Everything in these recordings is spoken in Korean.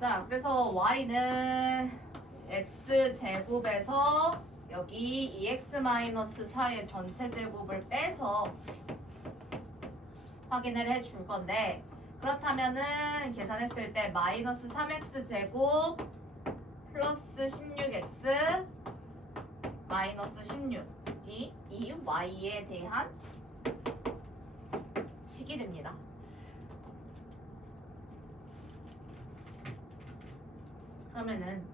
자, 그래서 y는 x제곱에서 여기 2x-4의 전체 제곱을 빼서 확인을 해줄 건데, 그렇다면은 계산했을 때 마이너스 3x제곱 플러스 16x 마이너스 16이 이 y에 대한 식이 됩니다. 그러면은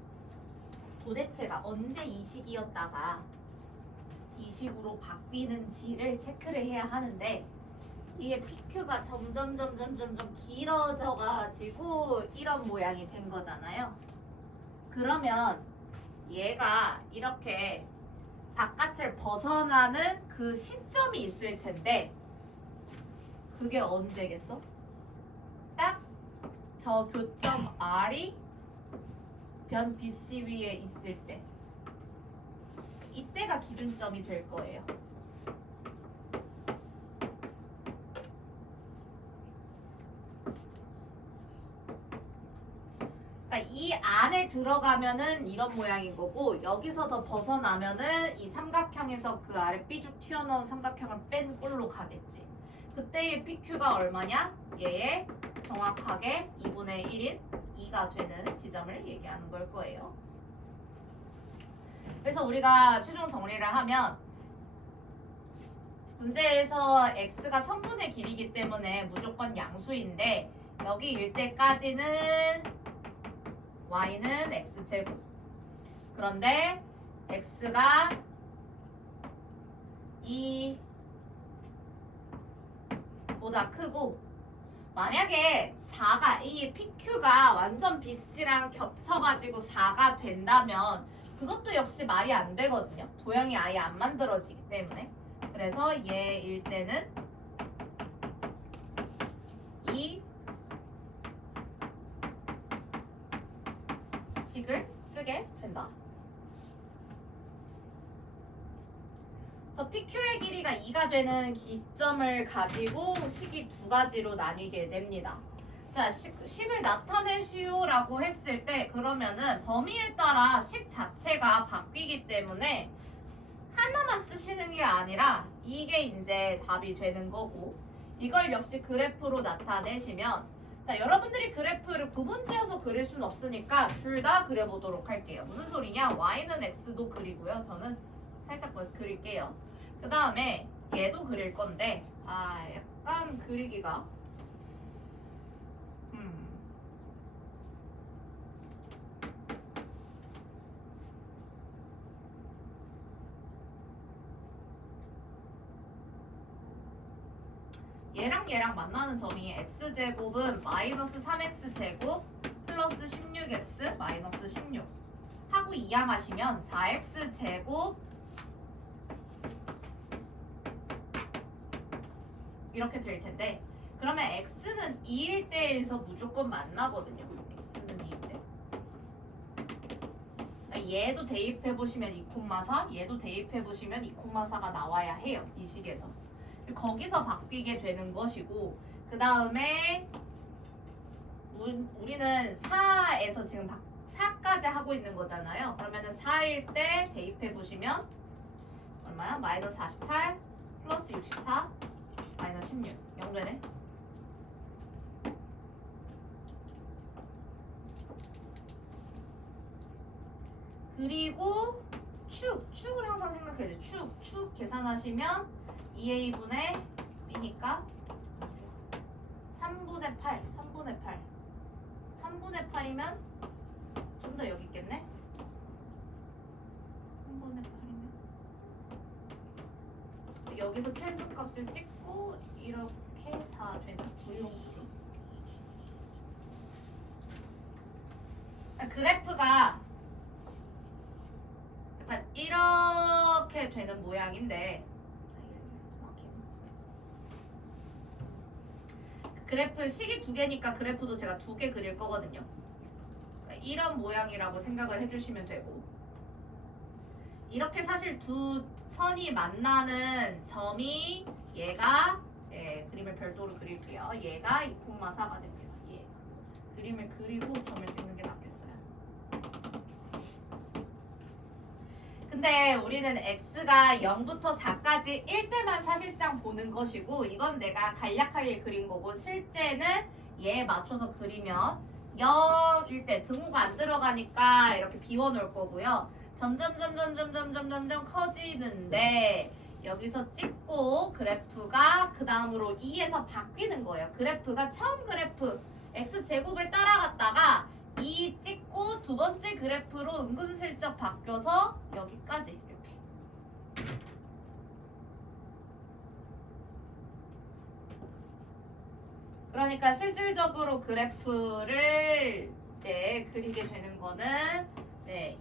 도대체가 언제 이 식이었다가 이 식으로 바뀌는지를 체크를 해야 하는데, 이게 PQ가 점점 길어져 가지고 이런 모양이 된 거잖아요. 그러면 얘가 이렇게 바깥을 벗어나는 그 시점이 있을 텐데, 그게 언제겠어? 딱 저 교점 R이 변 BC 위에 있을 때, 이때가 기준점이 될 거예요. 그러니까 이 안에 들어가면은 이런 모양인 거고, 여기서 더 벗어나면은 이 삼각형에서 그 아래 삐죽 튀어나온 삼각형을 뺀 꼴로 가겠지. 그때의 PQ가 얼마냐? 얘의 정확하게 2분의 1인 2가 되는 지점을 얘기하는 걸 거예요. 그래서 우리가 최종 정리를 하면, 문제에서 x가 선분의 길이기 때문에 무조건 양수인데, 여기 일 때까지는 y는 x제곱. 그런데 x가 2보다 크고, 만약에 4가, 이 PQ가 완전 BC랑 겹쳐가지고 4가 된다면 그것도 역시 말이 안 되거든요. 도형이 아예 안 만들어지기 때문에. 그래서 얘일 때는 이 식을 쓰게 된다. 그래서 PQ의 길이가 2가 되는 기점을 가지고 식이 두 가지로 나뉘게 됩니다. 자, 식을 나타내시오라고 했을 때, 그러면은 범위에 따라 식 자체가 바뀌기 때문에 하나만 쓰시는 게 아니라 이게 이제 답이 되는 거고, 이걸 역시 그래프로 나타내시면, 자, 여러분들이 그래프를 구분지어서 그릴 수는 없으니까 둘 다 그려보도록 할게요. 무슨 소리냐? y는 x도 그리고요. 저는 살짝 그릴게요. 그 다음에 얘도 그릴 건데, 약간 그리기가 얘랑 만나는 점이 x제곱은 마이너스 3x제곱 플러스 16x 마이너스 16 하고 이항하시면 4x제곱 이렇게 될 텐데, 그러면 x는 2일 때에서 무조건 만나거든요. x는 2일 때. 그러니까 얘도 대입해보시면 2,4, 얘도 대입해보시면 2,4가 나와야 해요. 이 식에서. 거기서 바뀌게 되는 것이고, 그 다음에 우리는 4에서 지금 4까지 하고 있는 거잖아요. 그러면은 4일 때 대입해보시면 얼마야? 마이너스 48 플러스 64 마이너스 16 0 되네. 그리고 축을 항상 생각해야죠. 축 계산하시면 2a분의 b니까 3분의 8이면 좀 더 여기 있겠네. 3분의 8이면 여기서 최소값을 찍고 이렇게 4 되는 구용구로. 그래프가 약간 이렇게 되는 모양인데, 그래프 식이 두 개니까 그래프도 제가 두 개 그릴 거거든요. 이런 모양이라고 생각을 해주시면 되고, 이렇게 사실 두 선이 만나는 점이 얘가 그림을 별도로 그릴게요. 얘가 2,4가 됩니다. 예. 그림을 그리고 점을 찍는 게 낫겠어요. 근데 우리는 x가 0부터 4까지 일 때만 사실상 보는 것이고, 이건 내가 간략하게 그린 거고, 실제는 얘에 맞춰서 그리면 0일 때 등호가 안 들어가니까 이렇게 비워놓을 거고요. 점점 커지는데 여기서 찍고 그래프가 그 다음으로 2에서 바뀌는 거예요. 그래프가 처음 그래프 x제곱을 따라갔다가 2 찍고 두 번째 그래프로 은근슬쩍 바뀌어서 여기까지 이렇게. 그러니까 실질적으로 그래프를 그리게 되는 거는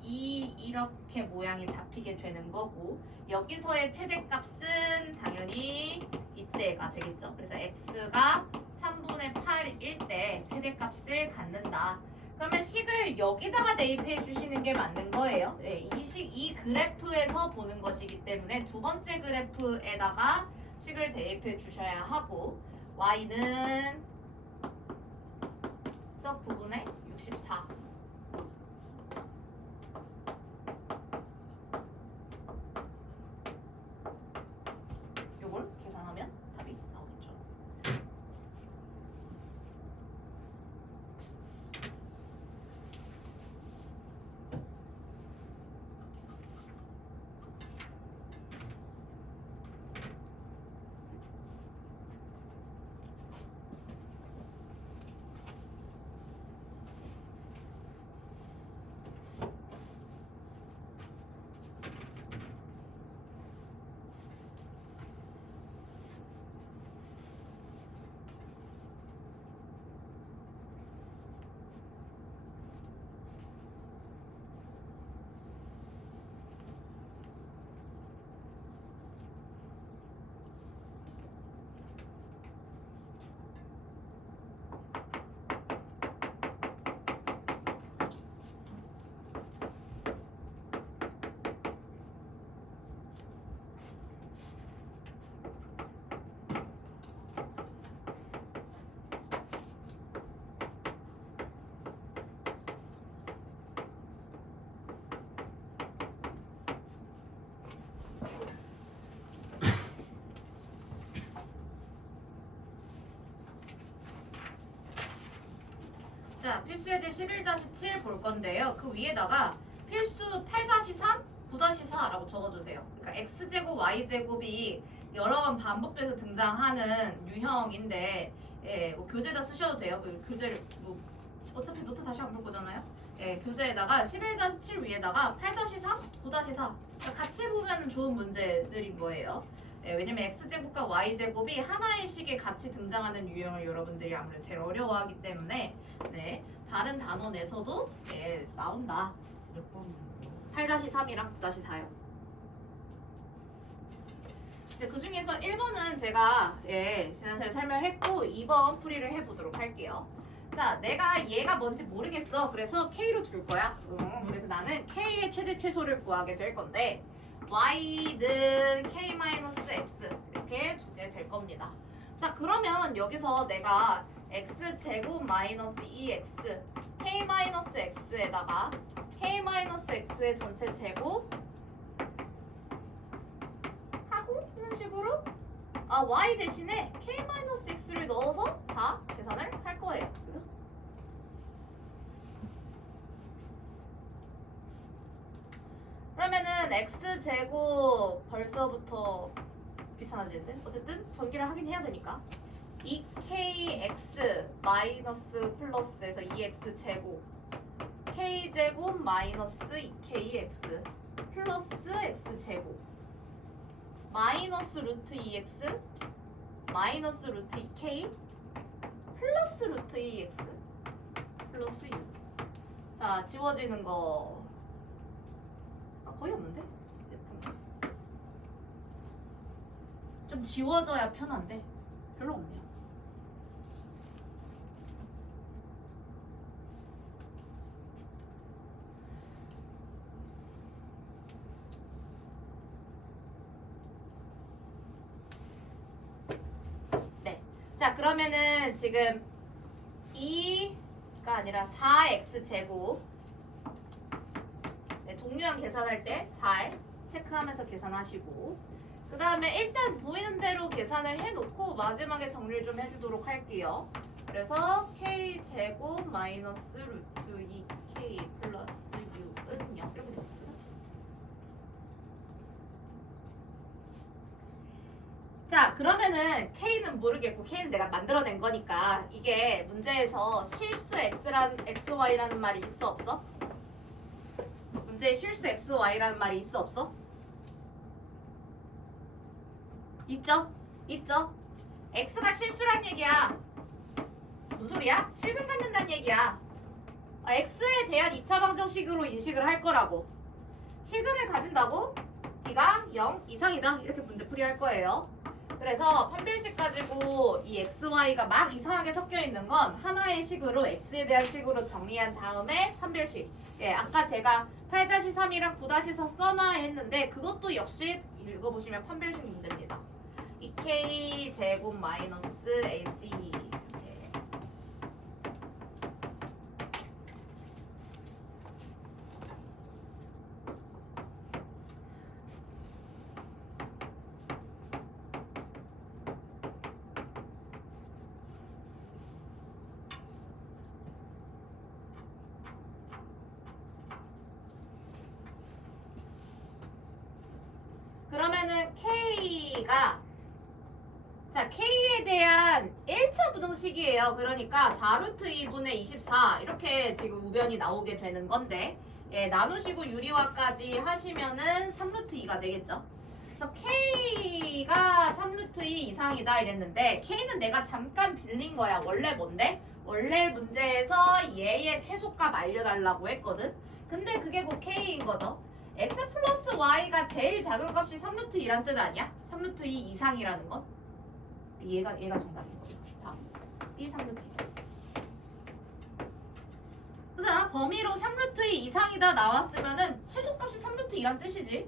이렇게 모양이 잡히게 되는 거고, 여기서의 최대값은 당연히 이때가 되겠죠. 그래서 x가 3분의 8일 때 최대값을 갖는다. 그러면 식을 여기다가 대입해 주시는 게 맞는 거예요. 이 그래프에서 보는 것이기 때문에 두 번째 그래프에다가 식을 대입해 주셔야 하고, y는 9분의 64. 요걸 계산하면 답이 나오겠죠. 자, 필수 예제 11-7 볼 건데요. 그 위에다가 필수 8-3, 9-4라고 적어주세요. 그러니까 x제곱, y제곱이 여러 번 반복돼서 등장하는 유형인데, 뭐 교재에다 쓰셔도 돼요. 교재를 어차피 노트 다시 안 볼 거잖아요. 교재에다가 11-7 위에다가 8-3, 9-4 같이 보면 좋은 문제들인 거예요. 왜냐면 x제곱과 y제곱이 하나의 식에 같이 등장하는 유형을 여러분들이 아무래도 제일 어려워하기 때문에 다른 단원 내서도 나온다. 몇 번? 8-3이랑 9-4요. 그 중에서 1번은 제가 지난주에 설명했고 2번 풀이를 해보도록 할게요. 자, 내가 얘가 뭔지 모르겠어. 그래서 K로 줄 거야. 그래서 나는 K의 최대 최소를 구하게 될 건데, Y는 K-X 이렇게 두게 될 겁니다. 자, 그러면 여기서 내가 X제곱 마이너스 2X K-X에다가 K-X의 전체 제곱 하고 이런 식으로 Y 대신에 K-X를 넣어서 다 계산을 할 거예요. 그죠? 그러면은 X제곱 벌써부터 귀찮아지는데? 어쨌든 전기를 하긴 해야 되니까 2KX 마이너스 플러스에서 2X제곱 K제곱 마이너스 2KX 플러스 X제곱 마이너스 루트 2X 마이너스 루트 2K 플러스 루트 2X 플러스 6. 자, 지워지는 거 거의 없는데? 좀 지워져야 편한데 별로 없네요. 자, 그러면은 지금 2가 아니라 4x 제곱. 네, 동류항 계산할 때 잘 체크하면서 계산하시고, 그 다음에 일단 보이는 대로 계산을 해놓고 마지막에 정리를 좀 해주도록 할게요. 그래서 k 제곱 마이너스 루트 2k 플러스 6은 0 이렇게 되겠죠. 자, 그러면은 k는 모르겠고 k는 내가 만들어낸 거니까 이게 문제에서 실수 xy라는 말이 있어 없어? 문제에 실수 xy라는 말이 있어 없어? 있죠? 있죠? x가 실수란 얘기야. 무슨 소리야? 실근 갖는다는 얘기야. x에 대한 2차 방정식으로 인식을 할 거라고. 실근을 가진다고? b가 0 이상이다. 이렇게 문제풀이 할 거예요. 그래서 판별식 가지고 이 xy가 막 이상하게 섞여 있는 건 하나의 식으로 x에 대한 식으로 정리한 다음에 판별식. 예, 아까 제가 8-3이랑 9-4 써놔 했는데 그것도 역시 읽어보시면 판별식 문제입니다. 2k 제곱 마이너스 ac. 예. 그러면은 K가 자 K에 대한 1차 부등식이에요. 그러니까 4루트 2분의 24 이렇게 지금 우변이 나오게 되는 건데 예, 나누시고 유리화까지 하시면은 3루트 2가 되겠죠. 그래서 K가 3루트 2 이상이다 이랬는데 K는 내가 잠깐 빌린 거야. 원래 뭔데? 원래 문제에서 얘의 최소값 알려달라고 했거든. 근데 그게 곧 K인 거죠. x 플러스 y가 제일 작은 값이 3루트 2란 뜻 아니야? 3루트 2 이상이라는 건? 얘가 정답인 거죠. 다음 b 3루트 2. 그잖아. 범위로 3루트 2 이상이다 나왔으면은 최소값이 3루트 2란 뜻이지.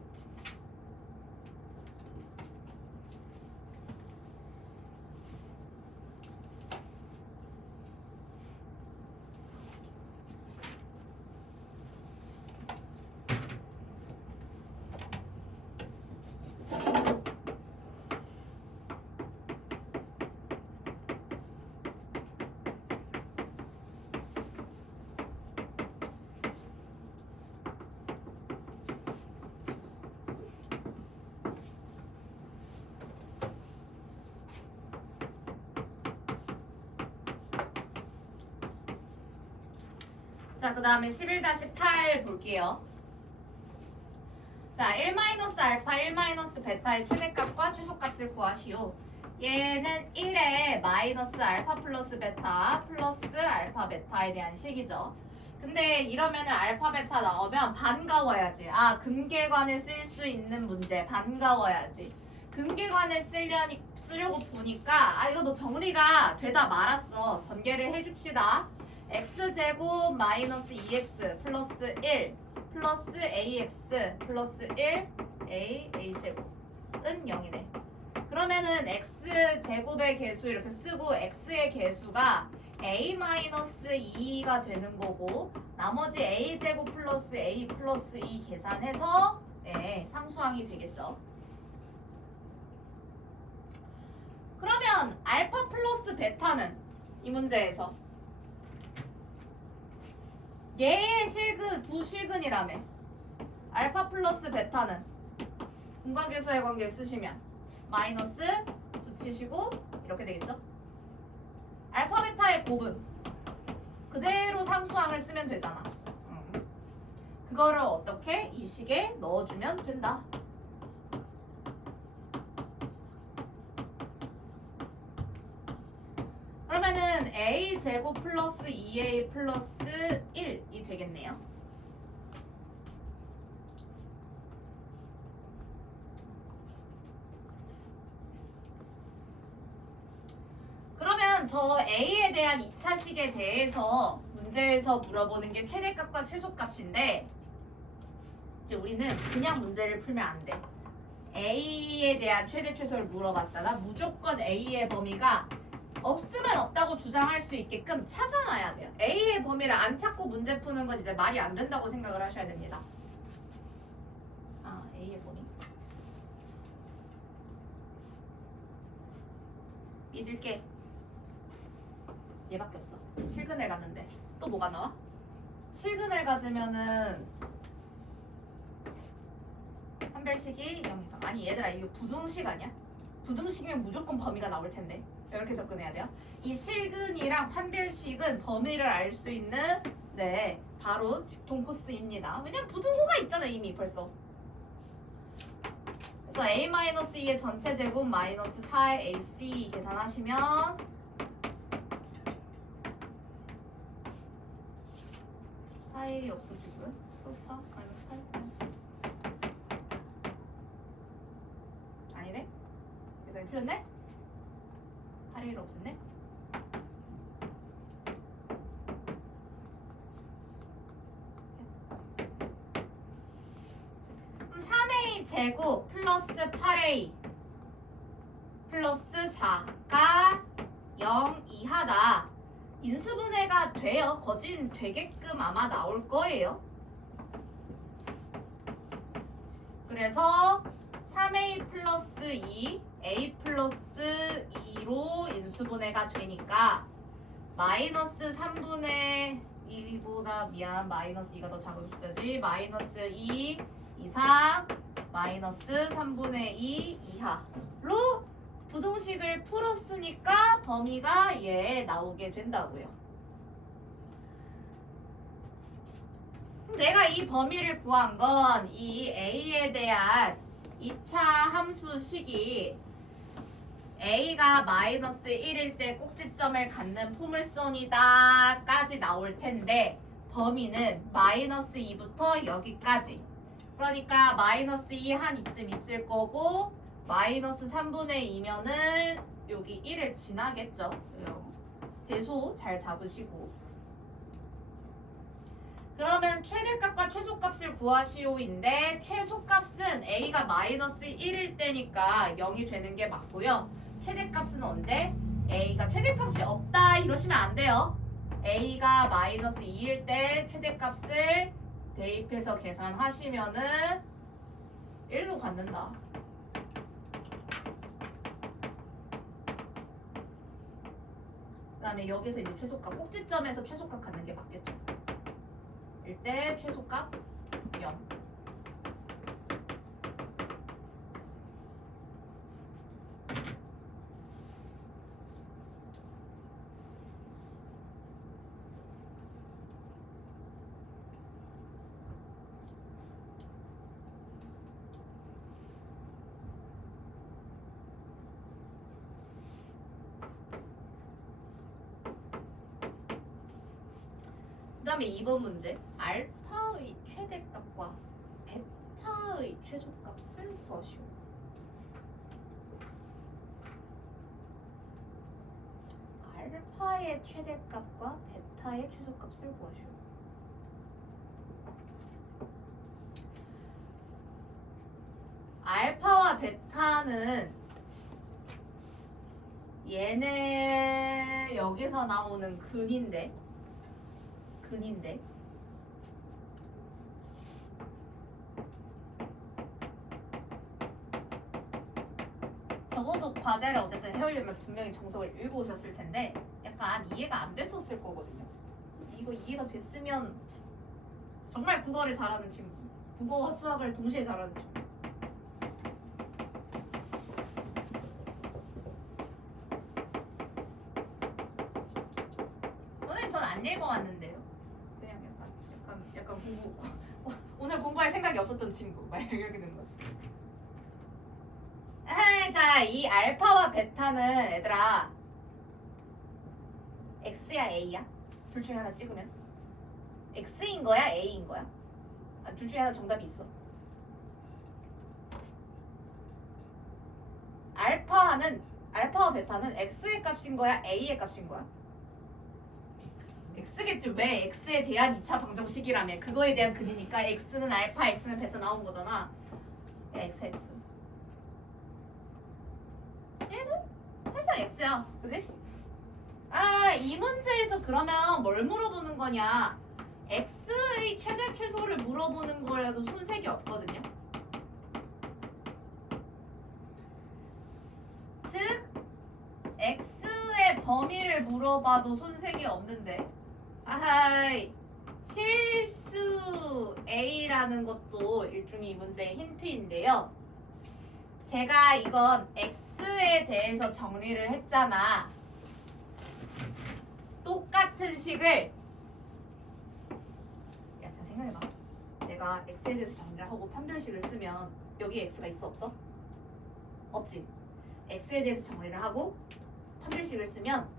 자, 그 다음에 11-8 볼게요. 자, 1-알파, 1-베타의 최대값과 최소값을 구하시오. 얘는 1에 마이너스 알파 플러스 베타 플러스 알파 베타에 대한 식이죠. 근데 이러면은 알파 베타 나오면 반가워야지. 아, 근계관을 쓸 수 있는 문제. 반가워야지. 근계관을 쓰려고 보니까 아, 이거 뭐 정리가 되다 말았어. 전개를 해줍시다. x제곱 마이너스 2x 플러스 1 플러스 ax 플러스 1 a제곱은 0이네. 그러면은 x제곱의 개수 이렇게 쓰고 x의 개수가 a 마이너스 2가 되는 거고 나머지 a제곱 플러스 a 플러스 2 계산해서 네, 상수항이 되겠죠. 그러면 알파 플러스 베타는 이 문제에서 얘의 실근 두 실근이라며. 알파 플러스 베타는 분각계수의 관계 쓰시면 마이너스 붙이시고 이렇게 되겠죠. 알파 베타의 곱은 그대로 상수항을 쓰면 되잖아. 그거를 어떻게 이 식에 넣어주면 된다. 그러면은 a 제곱 플러스 2a 플러스 1이 되겠네요. 그러면 저 a에 대한 2차식에 대해서 문제에서 물어보는 게 최대값과 최소값인데 이제 우리는 그냥 문제를 풀면 안 돼. a에 대한 최대 최소를 물어봤잖아. 무조건 a의 범위가 없으면 없다고 주장할 수 있게끔 찾아놔야 돼요. A의 범위를 안 찾고 문제 푸는 건 이제 말이 안 된다고 생각을 하셔야 됩니다. 아, A의 범위. 믿을게. 얘밖에 없어. 실근을 갔는데 또 뭐가 나와? 실근을 가지면은 판별식이 0 이상. 아니 얘들아 이거 부등식 아니야? 부등식이면 무조건 범위가 나올 텐데 이렇게 접근해야 돼요. 이 실근이랑 판별식은 범위를 알 수 있는 네 바로 직통코스입니다. 왜냐면 부등호가 있잖아 이미 벌써. 그래서 A-2의 전체 제곱 마이너스 4의 AC 계산하시면 4이 없어지고요. 플러스 4 마이너스 8 아니네? 계산이 틀렸네? 8이 없었네? 그럼 3A 제곱 플러스 8A 플러스 4가 0 이하다. 인수분해가 돼요. 거진 되게끔 아마 나올 거예요. 그래서 3A 플러스 2, A 플러스 2로 인수분해가 되니까 마이너스 3분의 1보다 마이너스 2가 더 작은 숫자지. 마이너스 2 이상 마이너스 3분의 2 이하로 부등식을 풀었으니까 범위가 나오게 된다고요. 내가 이 범위를 구한 건 이 A에 대한 2차 함수식이 A가 마이너스 1일 때 꼭지점을 갖는 포물선이다 까지 나올 텐데 범위는 마이너스 2부터 여기까지. 그러니까 마이너스 2 한 이쯤 있을 거고 마이너스 3분의 2면은 여기 1을 지나겠죠. 대소 잘 잡으시고. 그러면 최대값과 최소값을 구하시오인데 최소값은 A가 마이너스 1일 때니까 0이 되는 게 맞고요. 최대값은 언제? A가 최대값이 없다 이러시면 안 돼요. A가 마이너스 2일 때 최대값을 대입해서 계산하시면은 1로 갖는다. 그 다음에 여기서 이제 최소값, 꼭지점에서 최소값 갖는 게 맞겠죠. 일때 최소값 0. 그 다음에 2번 문제. 알파의 최대값과 베타의 최소값을 구하시오. 알파의 최대값과 베타의 최소값을 구하시오. 알파와 베타는 얘네 여기서 나오는 근인데 적어도 과제를 어쨌든 해오려면 분명히 정석을 읽어오셨을 텐데 약간 이해가 안 됐었을 거거든요. 이거 이해가 됐으면 정말 국어를 잘하는 친구, 국어와 수학을 동시에 잘하는 친구. 선생님 전 안 읽어왔는데요. 그냥 약간 공부 오늘 공부할 생각이 없었던 친구 막 이렇게 되는 거지. 자, 이 알파와 베타는 얘들아 X야 A야? 둘 중에 하나 찍으면 X인 거야 A인 거야? 둘 중에 하나 정답이 있어. 알파와 베타는 X의 값인 거야 A의 값인 거야? X겠지. 왜? X에 대한 2차 방정식이라며. 그거에 대한 근이니까 X는 알파, X는 베타 나온 거잖아. X. 얘도 사실상 X야. 그지? 이 문제에서 그러면 뭘 물어보는 거냐? x의 최대 최소를 물어보는 거라도 손색이 없거든요. 즉 x의 범위를 물어봐도 손색이 없는데 아하이 실수 a라는 것도 일종의 이 문제의 힌트인데요. 제가 이건 x에 대해서 정리를 했잖아. 똑같은 식을 야, 자 생각해봐. 내가 x에 대해서 정리를 하고 판별식을 쓰면 여기 x가 있어 없어? 없지. x에 대해서 정리를 하고 판별식을 쓰면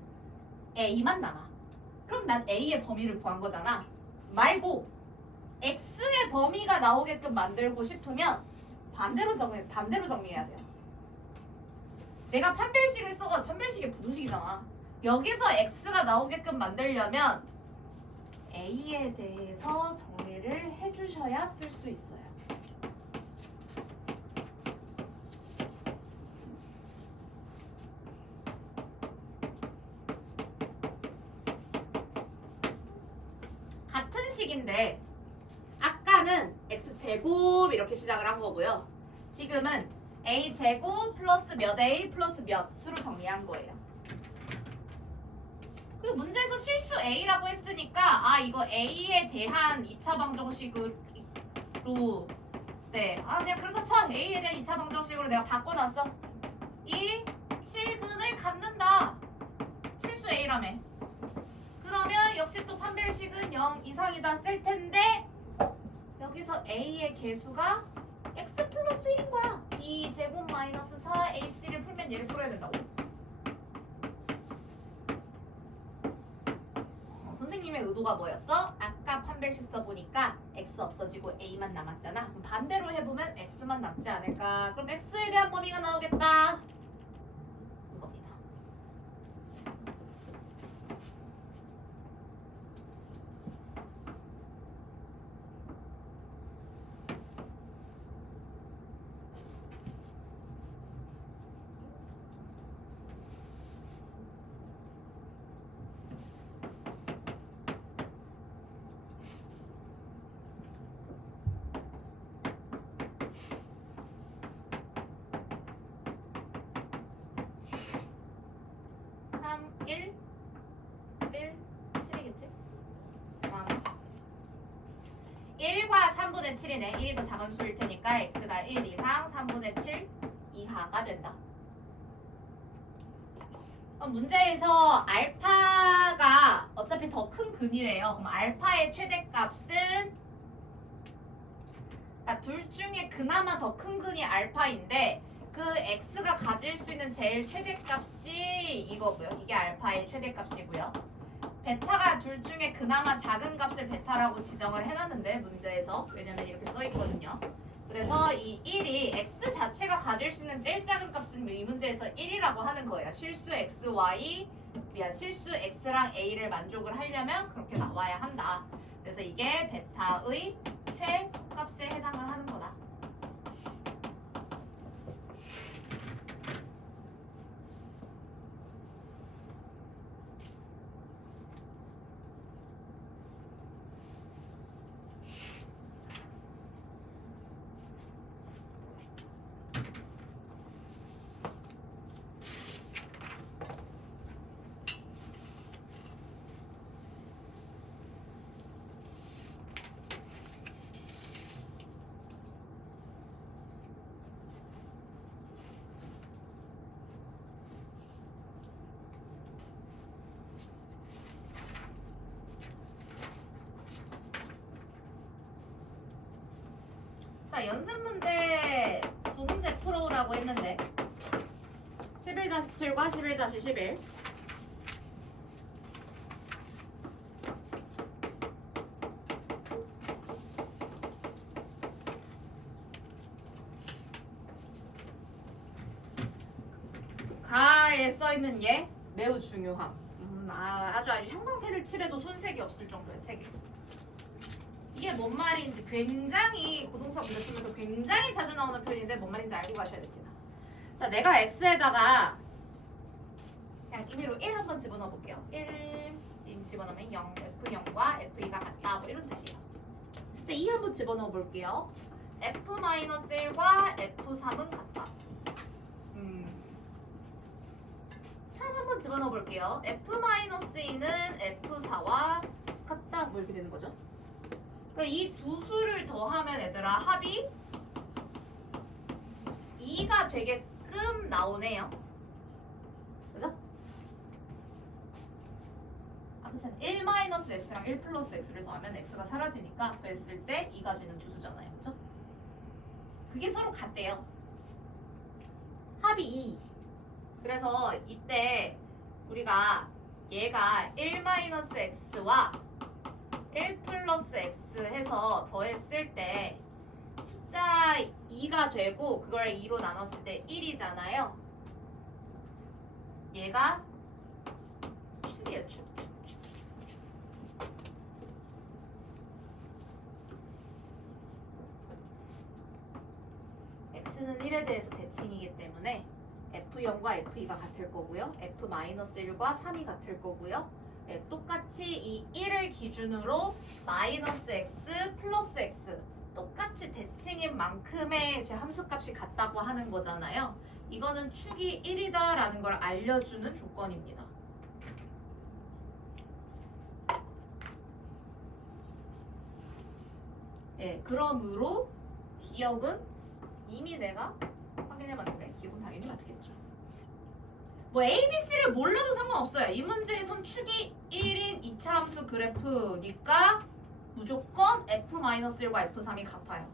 a만 남아. 그럼 난 a의 범위를 구한 거잖아. 말고 x의 범위가 나오게끔 만들고 싶으면 반대로 정리해야 돼요. 내가 판별식을 써가 판별식의 부등식이잖아. 여기서 x가 나오게끔 만들려면 a에 대해서 정리를 해주셔야 쓸 수 있어요. 같은 식인데 아까는 x제곱 이렇게 시작을 한 거고요. 지금은 a제곱 플러스 몇 a 플러스 몇 수로 정리한 거예요. 그리고 문제에서 실수 a라고 했으니까 이거 a에 대한 2차 방정식으로 그냥 그래서 쳐. a에 대한 2차 방정식으로 내가 바꿔놨어. 이 실근을 갖는다. 실수 a라며. 그러면 역시 또 판별식은 0 이상이다 쓸 텐데 여기서 a의 개수가 x 플러스 1인 거야. 2제곱 마이너스 4ac를 풀면 얘를 풀어야 된다고. 선생님의 의도가 뭐였어? 아까 판별식 써보니까 x 없어지고 a만 남았잖아. 그럼 반대로 해보면 x만 남지 않을까? 그럼 x에 대한 범위가 나오겠다. 이겁니다. 삼분의 7이네. 1이 더 작은 수일 테니까 x가 1 이상 3분의 7 이하가 된다. 문제에서 알파가 어차피 더 큰 근이래요. 그럼 알파의 최대값은 둘 중에 그나마 더 큰 근이 알파인데 그 x가 가질 수 있는 제일 최대값이 이거고요. 이게 알파의 최대값이고요. 베타가 둘 중에 그나마 작은 값을 베타라고 지정을 해놨는데 문제에서 왜냐면 이렇게 써있거든요. 그래서 이 1이 x 자체가 가질 수 있는 제일 작은 값은 이 문제에서 1이라고 하는 거예요. 실수 x랑 a를 만족을 하려면 그렇게 나와야 한다. 그래서 이게 베타의 최소값에 해당을 하는 거다. 자, 연습 문제 두 문제 풀어오라고 했는데 11-7과 11-11 가에 써있는 얘 매우 중요함. 아주 형광펜을 칠해도 손색이 없을 정도의 책이에요. 이게 뭔 말인지 굉장히 고동사 문제 풀면서 굉장히 자주 나오는 표현인데 뭔 말인지 알고 가셔야 됩니다. 자, 내가 x에다가 그냥 임의로 1 한번 집어넣어 볼게요. 1 집어넣으면 0, F0과 F2가 같다 뭐 이런 뜻이에요. 숫자 2 한번 집어넣어 볼게요. F-1과 F3은 같다. 3 한번 집어넣어 볼게요. F-2는 F4와 같다 뭐 이렇게 되는 거죠. 그러니까 이 두 수를 더하면 얘들아 합이 2가 되게끔 나오네요. 그죠? 아무튼 1-x랑 1 플러스 x를 더하면 x가 사라지니까 더했을 때 2가 되는 두 수잖아요. 그죠? 그게 서로 같대요. 합이 2. 그래서 이때 우리가 얘가 1-x와 1 플러스 x 해서 더했을 때 숫자 2가 되고 그걸 2로 나눴을 때 1이잖아요. 얘가 축이에요. 축. x는 1에 대해서 대칭이기 때문에 F0과 F2가 같을 거고요. F-1과 3이 같을 거고요. 네, 똑같이 이 1을 기준으로 마이너스 x 플러스 x 똑같이 대칭인 만큼의 제 함수값이 같다고 하는 거잖아요. 이거는 축이 1이다 라는 걸 알려주는 조건입니다. 예, 그러므로 기억은 이미 내가 확인해봤는데 기억은 당연히 맞겠죠. 뭐 A, B, C를 몰라도 상관없어요. 이 문제에선 축이 1인 2차 함수 그래프니까 무조건 F-1과 F3이 같아요.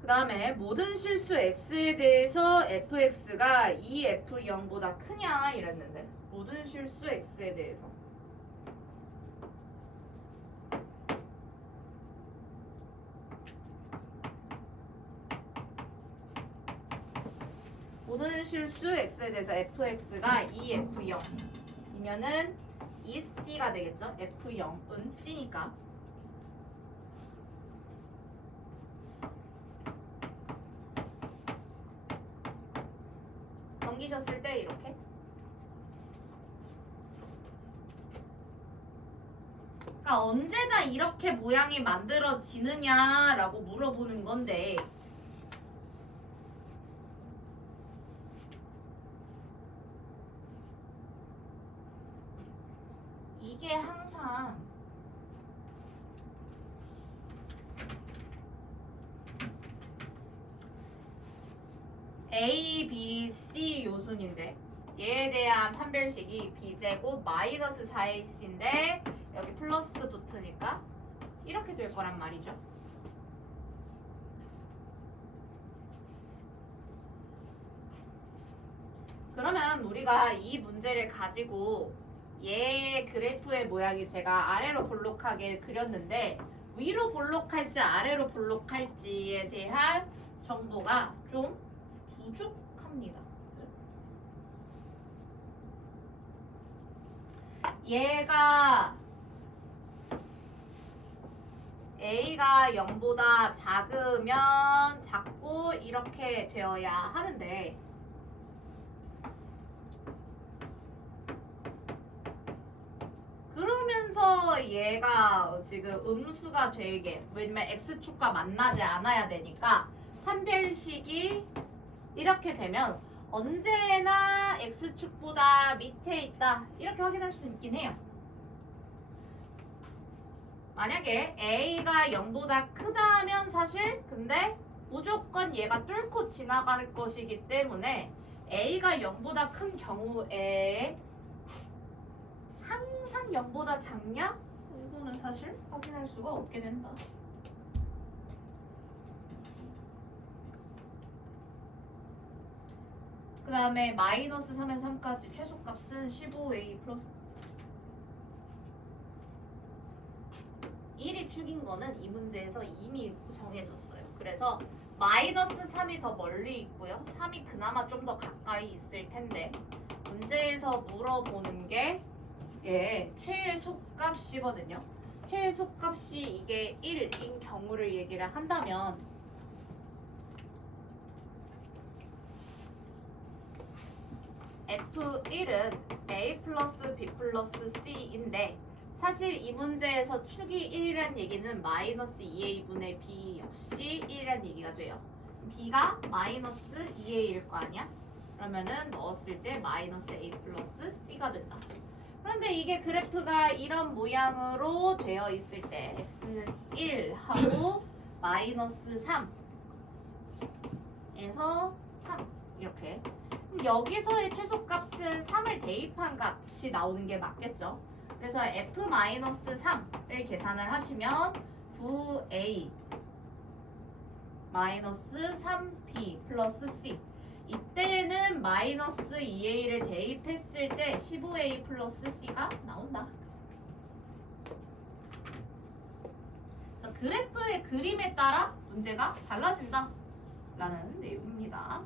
그 다음에 모든 실수 x에 대해서 fx가 2f0보다 크냐 이랬는데 모든 실수 x에 대해서 모든 실수 x에 대해서 fx가 2f0이면은 2c가 되겠죠? f0은 c니까 넘기셨을 때 이렇게 그러니까 언제나 이렇게 모양이 만들어지느냐라고 물어보는 건데 이게 항상 A, B, C 요순인데 얘에 대한 판별식이 B제곱 마이너스 4X인데 여기 플러스 붙으니까 이렇게 될 거란 말이죠. 그러면 우리가 이 문제를 가지고 얘의 그래프의 모양이 제가 아래로 볼록하게 그렸는데 위로 볼록할지 아래로 볼록할지에 대한 정보가 좀 부족합니다. 얘가 A가 0보다 작으면 작고 이렇게 되어야 하는데 그러면서 얘가 지금 음수가 되게 왜냐면 X축과 만나지 않아야 되니까 판별식이 이렇게 되면 언제나 X축보다 밑에 있다 이렇게 확인할 수 있긴 해요. 만약에 A가 0보다 크다면 사실 근데 무조건 얘가 뚫고 지나갈 것이기 때문에 A가 0보다 큰 경우에 항상 0보다 작냐? 이거는 사실 확인할 수가 없게 된다. 그 다음에 마이너스 3에서 3까지 최소값은 15a 플러스 1이 축인 거는 이 문제에서 이미 정해졌어요. 그래서 마이너스 3이 더 멀리 있고요. 3이 그나마 좀 더 가까이 있을 텐데 문제에서 물어보는 게 최소값이거든요. 최소값이 이게 1인 경우를 얘기를 한다면 F1은 A 플러스 B 플러스 C인데 사실 이 문제에서 축이 1이란 얘기는 마이너스 2A분의 B 역시 1이란 얘기가 돼요. B가 마이너스 2A일 거 아니야? 그러면은 넣었을 때 마이너스 A 플러스 C가 된다. 그런데 이게 그래프가 이런 모양으로 되어 있을 때 x는 1 하고 마이너스 3에서 3 이렇게. 그럼 여기서의 최소값은 3을 대입한 값이 나오는 게 맞겠죠? 그래서 f-3을 계산을 하시면 9a 마이너스 3b 플러스 c. 이때는 마이너스 2a를 대입했을 때 15a 플러스 c가 나온다. 그래서 그래프의 그림에 따라 문제가 달라진다 라는 내용입니다.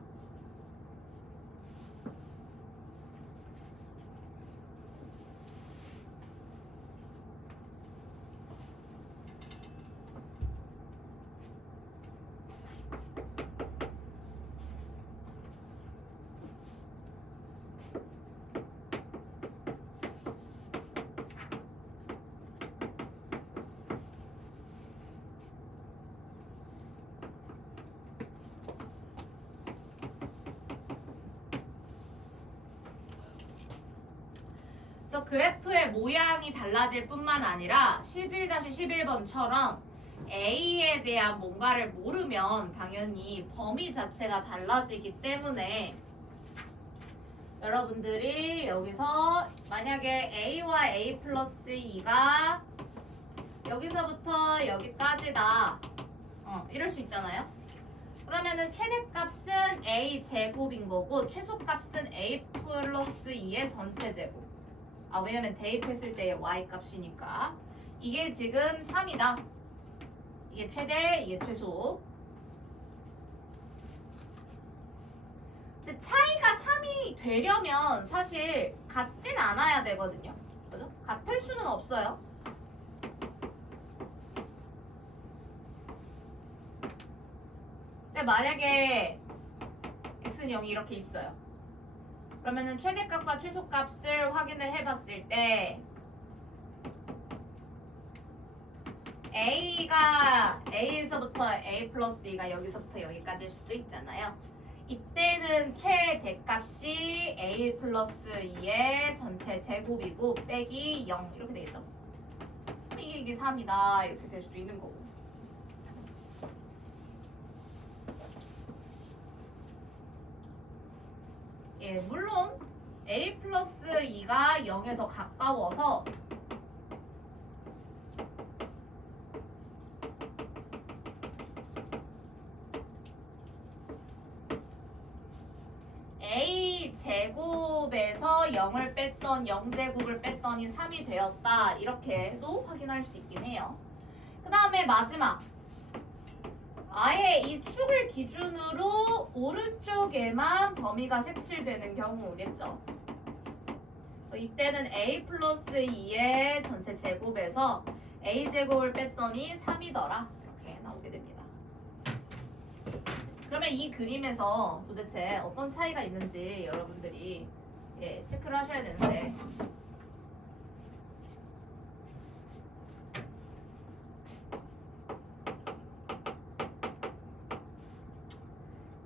그래서 그래프의 모양이 달라질 뿐만 아니라 11-11번처럼 A에 대한 뭔가를 모르면 당연히 범위 자체가 달라지기 때문에 여러분들이 여기서 만약에 A와 A 플러스 2가 여기서부터 여기까지다 이럴 수 있잖아요. 그러면은 최대값은 A 제곱인 거고 최소값은 A 플러스 2의 전체 제곱. 왜냐면 대입했을 때의 y값이니까 이게 지금 3이다. 이게 최대, 이게 최소. 근데 차이가 3이 되려면 사실 같진 않아야 되거든요. 그죠? 같을 수는 없어요. 근데 만약에 x는 0이 이렇게 있어요. 그러면은 최대값과 최소값을 확인을 해봤을 때 A에서부터 A 플러스 2가 여기서부터 여기까지일 수도 있잖아요. 이때는 최대값이 A 플러스 2의 전체 제곱이고 빼기 0 이렇게 되겠죠. 이게 3이다 이렇게 될 수도 있는 거고. 물론 A 플러스 2가 0에 더 가까워서 A 제곱에서 0을 뺐던 0제곱을 뺐더니 3이 되었다 이렇게도 확인할 수 있긴 해요. 그 다음에 마지막 아예 이 축을 기준으로 오른쪽에만 범위가 색칠되는 경우겠죠. 이때는 A 플러스 2의 전체 제곱에서 A 제곱을 뺐더니 3이더라 이렇게 나오게 됩니다. 그러면 이 그림에서 도대체 어떤 차이가 있는지 여러분들이 체크를 하셔야 되는데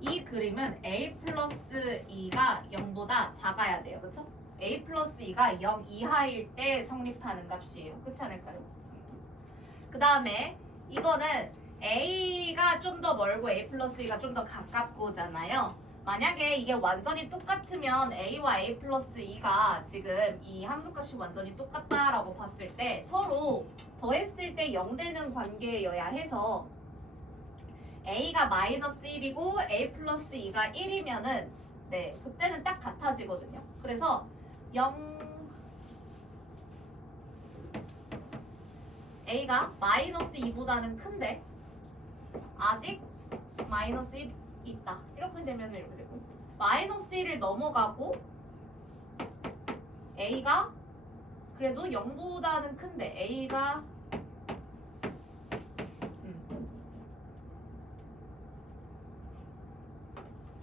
이 그림은 A 플러스 2가 0보다 작아야 돼요. 그쵸? A 플러스 2가 0 이하일 때 성립하는 값이에요. 그렇지 않을까요? 그 다음에 이거는 A가 좀 더 멀고 A 플러스 2가 좀 더 가깝고잖아요. 만약에 이게 완전히 똑같으면 A와 A 플러스 2가 지금 이 함수값이 완전히 똑같다라고 봤을 때 서로 더했을 때 0 되는 관계여야 해서 A가 마이너스 1이고 A 플러스 2가 1이면은 그때는 딱 같아지거든요. 그래서 0 A가 마이너스 2보다는 큰데 아직 마이너스 1 있다. 이렇게 되면 이렇게 되고 마이너스 1을 넘어가고 A가 그래도 0보다는 큰데 A가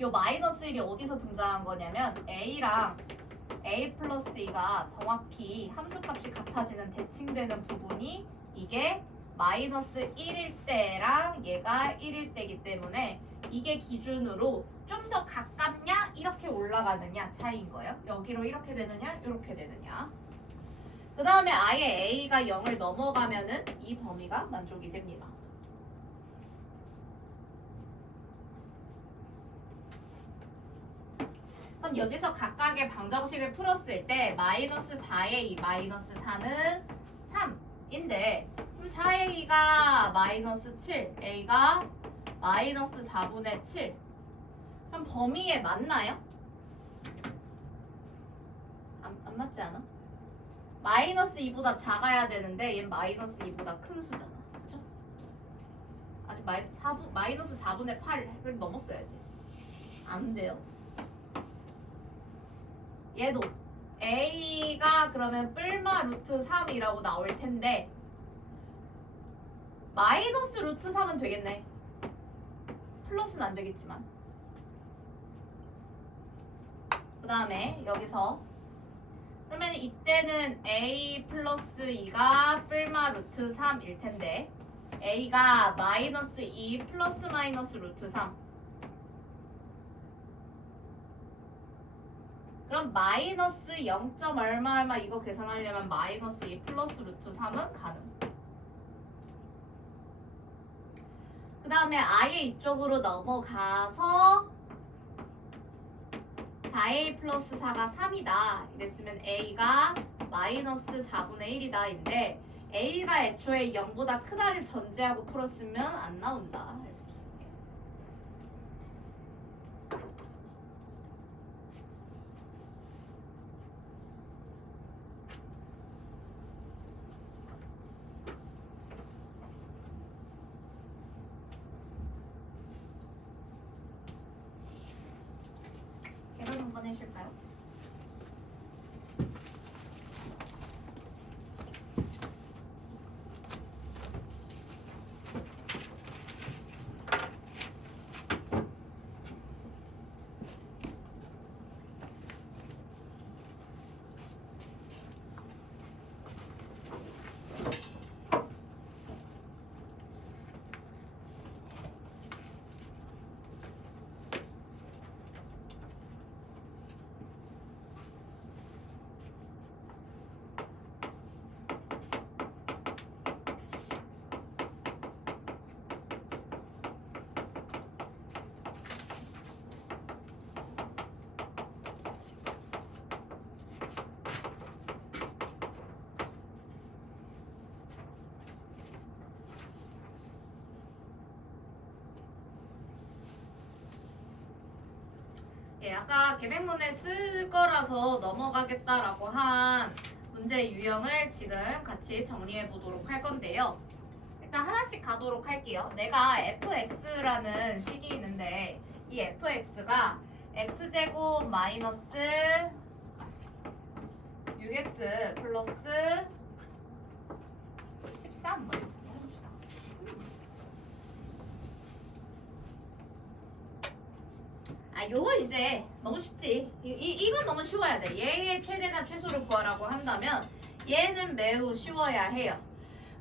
요 마이너스 1이 어디서 등장한 거냐면 A랑 A 플러스 2가 정확히 함수값이 같아지는 대칭되는 부분이 이게 마이너스 1일 때랑 얘가 1일 때이기 때문에 이게 기준으로 좀 더 가깝냐 이렇게 올라가느냐 차이인 거예요. 여기로 이렇게 되느냐 이렇게 되느냐. 그 다음에 아예 A가 0을 넘어가면은 이 범위가 만족이 됩니다. 그럼 여기서 각각의 방정식을 풀었을 때 마이너스 4a 마이너스 4는 3인데 그럼 4a가 마이너스 7 a가 마이너스 4분의 7 그럼 범위에 맞나요? 안 맞지 않아? 마이너스 2보다 작아야 되는데 얘는 마이너스 2보다 큰 수잖아. 그쵸? 아직 마이너스 4분의 8을 넘었어야지. 안 돼요. 얘도 A가 그러면 뿔마 루트 3이라고 나올 텐데 마이너스 루트 3은 되겠네. 플러스는 안 되겠지만. 그 다음에 여기서 그러면 이때는 A 플러스 2가 뿔마 루트 3일 텐데 A가 마이너스 2 플러스 마이너스 루트 3 그럼 마이너스 0. 얼마 얼마 이거 계산하려면 마이너스 2 플러스 루트 3은 가능. 그 다음에 아예 이쪽으로 넘어가서 4a 플러스 4가 3이다. 이랬으면 a가 마이너스 4분의 1이다. 인데 a가 애초에 0보다 크다를 전제하고 풀었으면 안 나온다. 계산 한번 해줄까요? 예, 아까 계획문에 쓸 거라서 넘어가겠다라고 한 문제 유형을 지금 같이 정리해 보도록 할 건데요. 일단 하나씩 가도록 할게요. 내가 fx라는 식이 있는데 이 fx가 x제곱 마이너스 6x 플러스 13 뭐 이렇게 해봅시다. 요건 이제 너무 쉽지. 이건 너무 쉬워야 돼. 얘의 최대나 최소를 구하라고 한다면 얘는 매우 쉬워야 해요.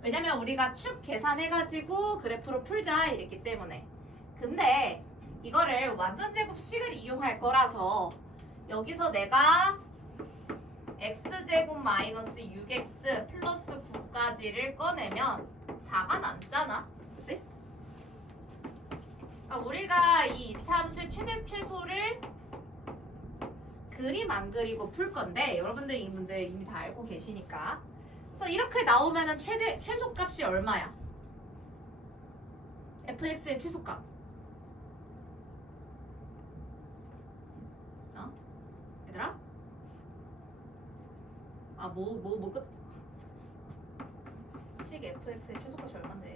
왜냐면 우리가 축 계산해가지고 그래프로 풀자 이랬기 때문에. 근데 이거를 완전 제곱식을 이용할 거라서 여기서 내가 x제곱 마이너스 6x 플러스 9까지를 꺼내면 4가 남잖아. 그치? 우리가 이 이차함수의 최대 최소를 그림 안 그리고 풀 건데 여러분들이 이 문제 이미 다 알고 계시니까 그래서 이렇게 나오면은 최소값이 얼마야? fx의 최소값 얘들아? 끝? 식 fx의 최소값이 얼만데?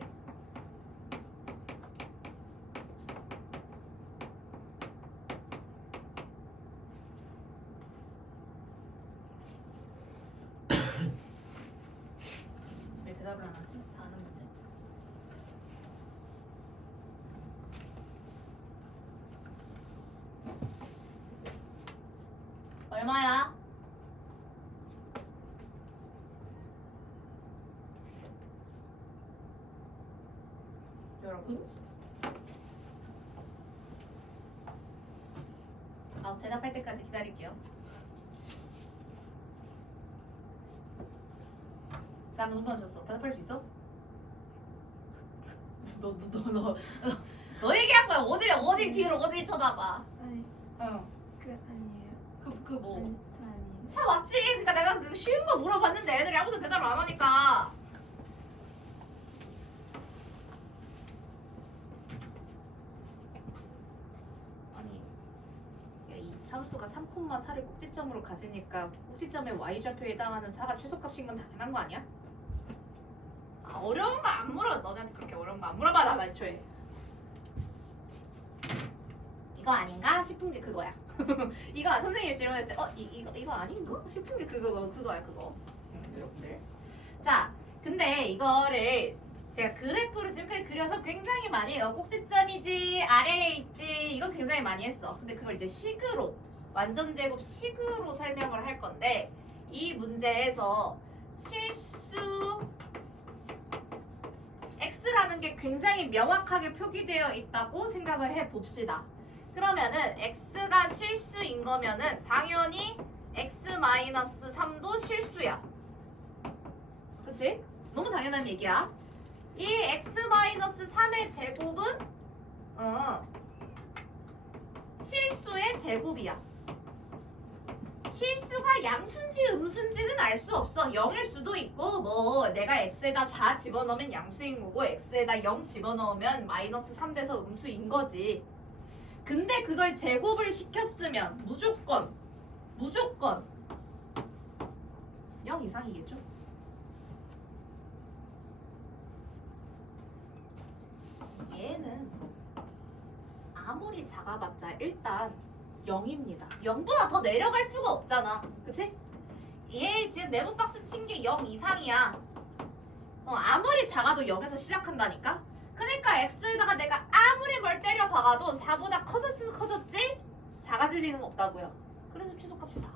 얼마야? 여러분? 대답할 때까지 기다릴게요. 나 몇 번 줬어? 대답할 수 있어? 너 얘기한 거야. 어딜 뒤로 어딜 쳐다봐. 아니 어. 아니에요. 그 뭐? 아니 저 아니에요. 사 왔지. 그러니까 내가 그 쉬운 거 물어봤는데 애들이 아무도 대답을 안 하니까. 아니, 야, 이 참수가 3,4를 꼭지점으로 가지니까 꼭지점의 y좌표에 해당하는 사가 최소값인 건 당연한 거 아니야? 아, 어려운 거 안 물어. 너네한테 그렇게 어려운 거 안 물어봐. 나 애초에. 이거 아닌가 싶은 게 그거야. 이거 선생님이 질문했을 때 이거 아닌가 싶은 게 그거야 그거. 여러분들. 자, 근데 이거를 제가 그래프로 지금까지 그려서 굉장히 많이 꼭지점이지 아래에 있지 이건 굉장히 많이 했어. 근데 그걸 이제 식으로 완전 제곱 식으로 설명을 할 건데 이 문제에서 실수 x라는 게 굉장히 명확하게 표기되어 있다고 생각을 해 봅시다. 그러면은 x가 실수인 거면은 당연히 x-3도 실수야. 그치? 너무 당연한 얘기야. 이 x-3의 제곱은 실수의 제곱이야. 실수가 양수인지 음수인지는 알 수 없어. 0일 수도 있고 뭐 내가 x에다 4 집어넣으면 양수인 거고 x에다 0 집어넣으면 -3 돼서 음수인 거지. 근데 그걸 제곱을 시켰으면 무조건 0 이상이겠죠? 얘는 아무리 작아봤자 일단 0입니다. 0보다 더 내려갈 수가 없잖아. 그치? 얘 지금 네모 박스 친 게 0 이상이야. 아무리 작아도 0에서 시작한다니까? 그러니까 x에다가 내가 아무리 뭘 때려 박아도 4보다 커졌으면 커졌지? 작아질 리는 없다고요. 그래서 최소값이 4.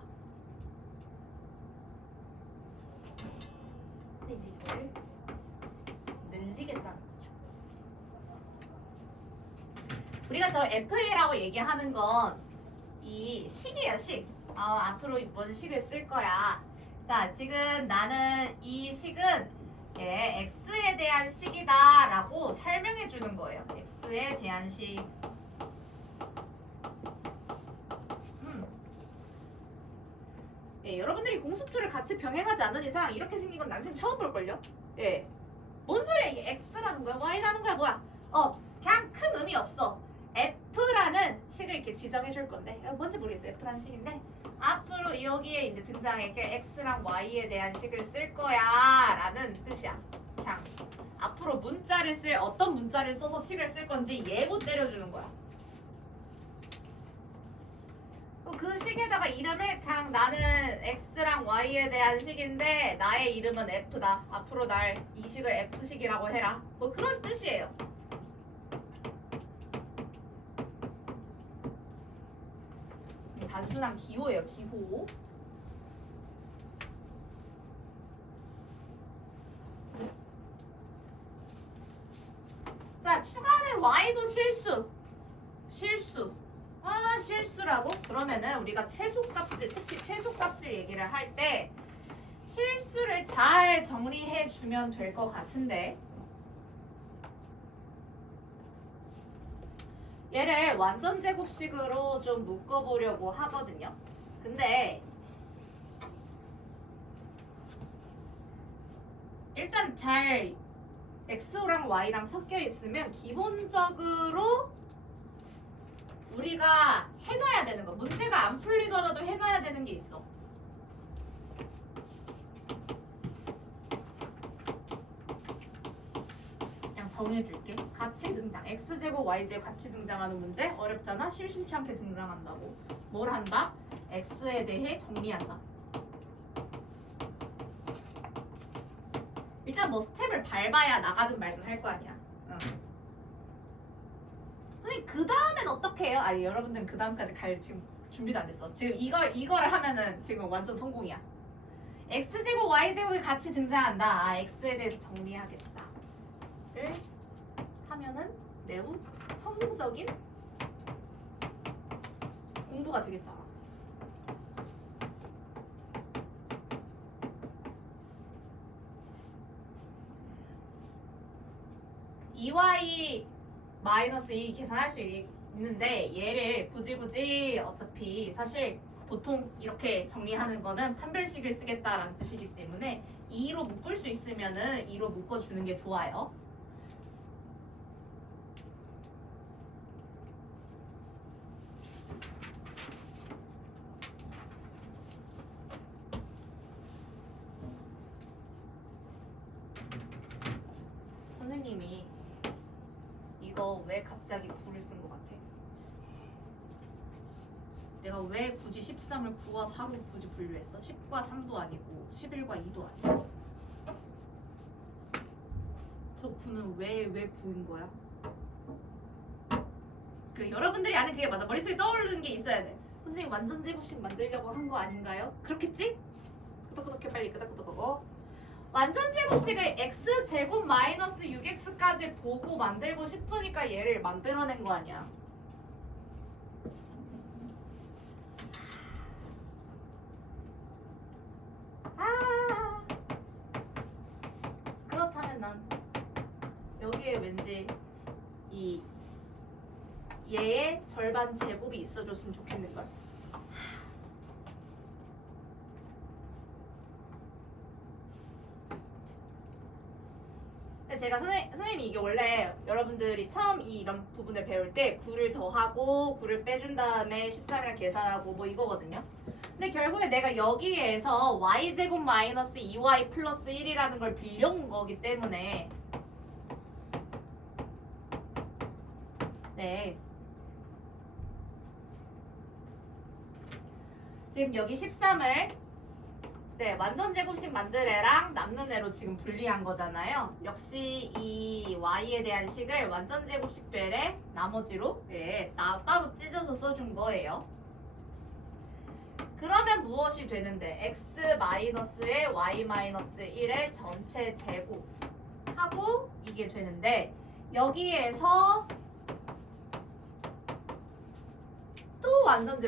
근데 이제 이거를 늘리겠다는 거죠. 우리가 저 FA라고 얘기하는 건 이 식이에요, 식. 앞으로 이번 식을 쓸 거야. 자, 지금 나는 이 식은 x에 대한 식이다 라고 설명해 주는 거예요. x에 대한 식. 여러분들이 공수표를 같이 병행하지 않는 이상 이렇게 생긴 건 난생 처음 볼걸요? 뭔 소리야 이게 x라는 거야? y라는 거야? 뭐야? 그냥 큰 의미 없어. f라는 식을 이렇게 지정해 줄 건데 뭔지 모르겠어. f라는 식인데 앞으로 여기에 이제 등장할게 x랑 y에 대한 식을 쓸 거야 라는 뜻이야. 그냥 앞으로 어떤 문자를 써서 식을 쓸 건지 예고 때려주는 거야. 그 식에다가 이름을 그냥 나는 x랑 y에 대한 식인데 나의 이름은 f다. 앞으로 날 이 식을 f식이라고 해라. 뭐 그런 뜻이에요. 단순한 기호예요, 기호. 자, 추가하는 y도 실수. 실수라고? 그러면은 우리가 특히 최소값을 얘기를 할 때 실수를 잘 정리해 주면 될 것 같은데 얘를 완전 제곱식으로 좀 묶어보려고 하거든요. 근데 일단 잘 x랑 y랑 섞여 있으면 기본적으로 우리가 해놔야 되는 거, 문제가 안 풀리더라도 해놔야 되는 게 있어. 그냥 정해줄게. 같이 등장. x제곱 y제곱 같이 등장하는 문제 어렵잖아. 심심치 않게 등장한다고. 뭘 한다? x에 대해 정리한다. 일단 뭐 스텝을 밟아야 나가든 말든 할 거 아니야. 선생님 그 다음엔 어떻게 해요? 아니 여러분들은 그 다음까지 갈 지금 준비도 안 됐어. 지금 이거를 하면은 지금 완전 성공이야. x제곱 y제곱이 같이 등장한다. 아, x에 대해서 정리하겠다를 하면은 매우 성공적인 공부가 되겠다. (2y-2) 계산할 수 있는데 얘를 굳이 어차피 사실 보통 이렇게 정리하는 거는 판별식을 쓰겠다라는 뜻이기 때문에 2로 묶을 수 있으면은 2로 묶어주는 게 좋아요. 선생님이 이거 왜 갑자기 9를 쓴 것 같아? 내가 왜 굳이 13을 9와 4로 굳이 분류했어? 10과 3도 아니고 11과 2도 아니고. 저 9는 왜 9인 거야? 그 여러분들이 아는 그게 맞아. 머릿속에 떠오르는 게 있어야 돼. 선생님 완전 제곱식 만들려고 한 거 아닌가요? 그렇겠지? 끄덕끄덕해 빨리 끄덕끄덕하고. 완전 제곱식을 x제곱 마이너스 6x까지 보고 만들고 싶으니까 얘를 만들어낸 거 아니야. 그렇다면 난 여기에 왠지 이 얘의 절반 제곱이 있어줬으면 좋겠는걸? 근데 제가 선생님이 이게 원래 여러분들이 처음 이런 부분을 배울 때 9를 더하고 9를 빼준 다음에 13이랑 계산하고 뭐 이거거든요. 근데 결국에 내가 여기에서 y제곱 마이너스 2y 플러스 1이라는 걸 빌려온 거기 때문에 네. 지금 여기 13을 네, 완전 제곱식 만들애랑 남는 애로 지금 분리한 거잖아요. 역시 이 y에 대한 식을 완전 제곱식 될애 나머지로 따로 찢어서 써준 거예요. 그러면 무엇이 되는데? x-의 y-1의 전체 제곱 하고 이게 되는데 여기에서 또 완전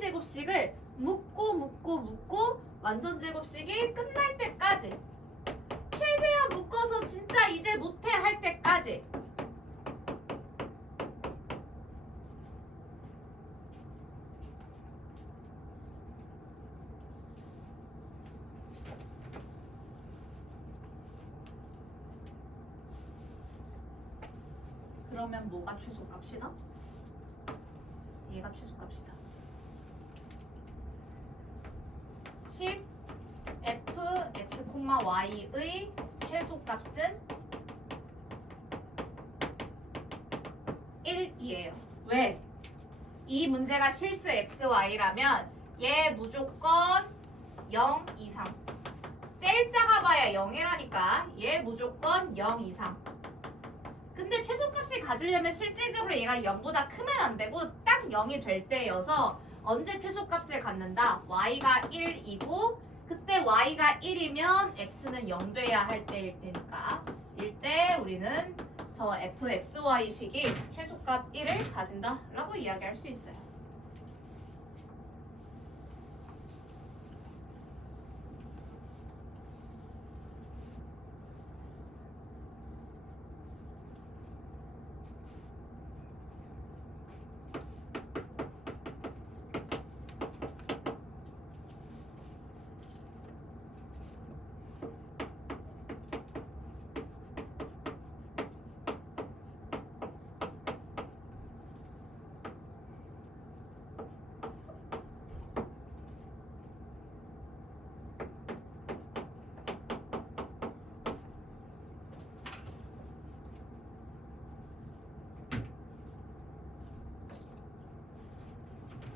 제곱식을 묶고 완전 제곱식이 끝날 때까지 최대한 묶어서 진짜 이제 못해 할 때까지 그러면 뭐가 최소값이다? 얘가 최소값이다. 식 f x, y의 최소값은 1이에요. 왜? 이 문제가 실수 x, y라면 얘 무조건 0 이상. 제일 작아봐야 0이라니까 얘 무조건 0 이상. 근데 최소값이 가지려면 실질적으로 얘가 0보다 크면 안 되고 딱 0이 될 때여서 언제 최소값을 갖는다? y가 1이고 그때 y가 1이면 x는 0 돼야 할 때일 테니까 이때 우리는 저 fxy식이 최소값 1을 가진다 라고 이야기할 수 있어요.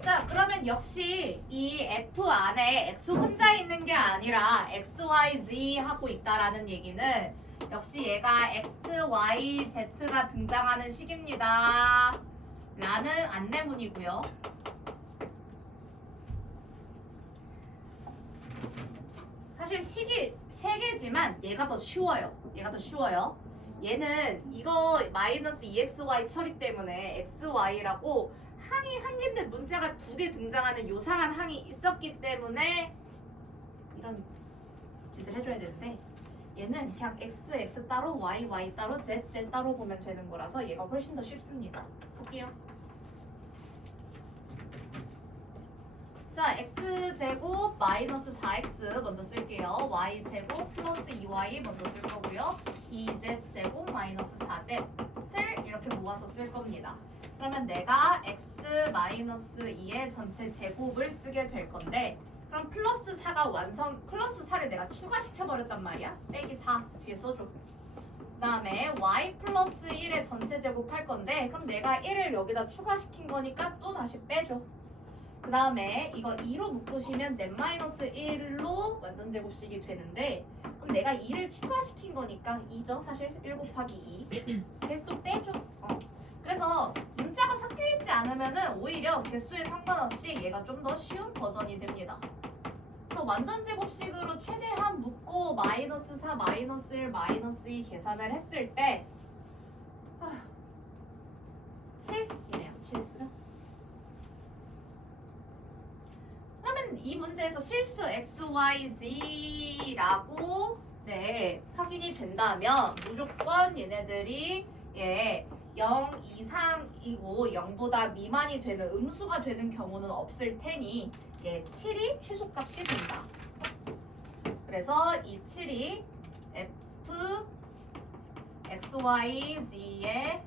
자, 그러면 역시 이 F 안에 X 혼자 있는 게 아니라 X, Y, Z 하고 있다라는 얘기는 역시 얘가 X, Y, Z가 등장하는 식입니다. 라는 안내문이고요. 사실 식이 3개지만 얘가 더 쉬워요. 얘가 더 쉬워요. 얘는 이거 마이너스 2xy 처리 때문에 xy라고 항이 한 개인데 문자가 2개 등장하는 요상한 항이 있었기 때문에 이런 짓을 해줘야 되는데 얘는 그냥 x 따로 y 따로 z 따로 보면 되는 거라서 얘가 훨씬 더 쉽습니다. 볼게요. 자, x제곱 마이너스 4x 먼저 쓸게요. y제곱 플러스 2y 먼저 쓸 거고요. 2z제곱 마이너스 4z을 이렇게 모아서 쓸 겁니다. 그러면 내가 x 마이너스 2의 전체 제곱을 쓰게 될 건데 그럼 플러스 4가 플러스 4를 내가 추가시켜버렸단 말이야. 빼기 4 뒤에 써줘. 그 다음에 y 플러스 1의 전체 제곱할 건데 그럼 내가 1을 여기다 추가시킨 거니까 또 다시 빼줘. 그 다음에 이거 2로 묶으시면 z-1로 완전 제곱식이 되는데 그럼 내가 2를 추가시킨 거니까 2죠. 사실 1 곱하기 2. 얘를 또 빼줘. 그래서 문자가 섞여있지 않으면은 오히려 개수에 상관없이 얘가 좀 더 쉬운 버전이 됩니다. 그래서 완전 제곱식으로 최대한 묶고 마이너스 4, 마이너스 1, 마이너스 2 계산을 했을 때 7이네요. 7. 그죠? 그러면 이 문제에서 실수 x, y, z라고 확인이 된다면 무조건 얘네들이 0 이상이고 0보다 미만이 되는 음수가 되는 경우는 없을 테니 7이 최소값이 된다. 그래서 이 7이 f, x, y, z의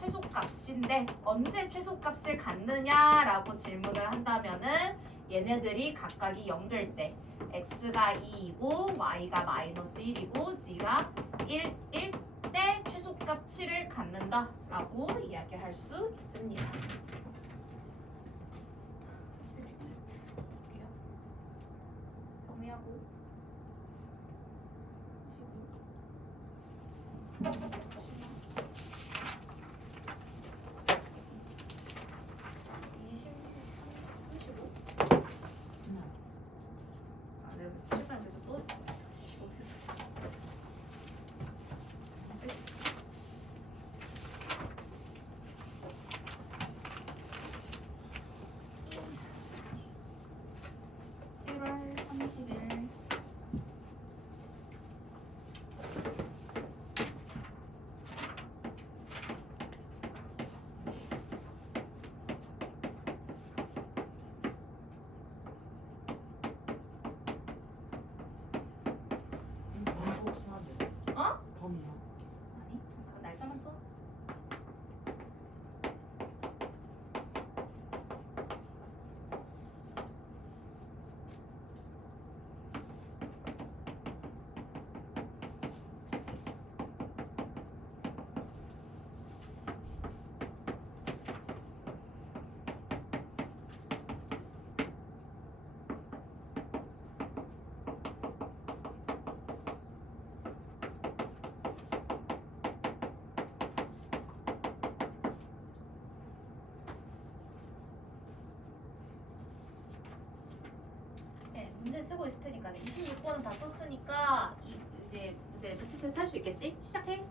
최소값인데 언제 최소값을 갖느냐라고 질문을 한다면은 얘네들이 각각이 0 될 때 x가 2이고 y가 마이너스 1이고 z가 1 때 최소값 7을 갖는다라고 이야기할 수 있습니다. 정리하고 7월 30일 어? 범이요. 아니, 그 날짜만 써. 문제 쓰고 있을 테니까 26번은 다 썼으니까 이제 루트 테스트 할 수 있겠지? 시작해.